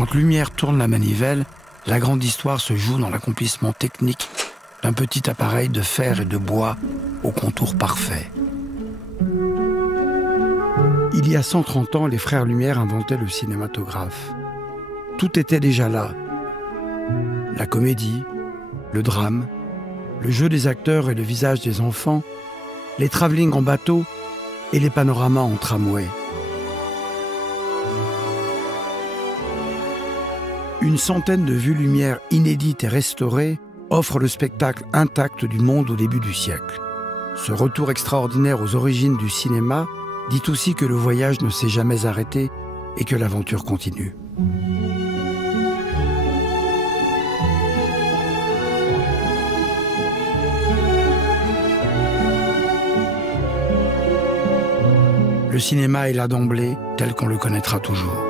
Quand Lumière tourne la manivelle, la grande histoire se joue dans l'accomplissement technique d'un petit appareil de fer et de bois au contour parfait. Il y a 130 ans, les frères Lumière inventaient le cinématographe. Tout était déjà là. La comédie, le drame, le jeu des acteurs et le visage des enfants, les travelling en bateau et les panoramas en tramway. Une centaine de vues lumière inédites et restaurées offrent le spectacle intact du monde au début du siècle. Ce retour extraordinaire aux origines du cinéma dit aussi que le voyage ne s'est jamais arrêté et que l'aventure continue. Le cinéma est là d'emblée, tel qu'on le connaîtra toujours.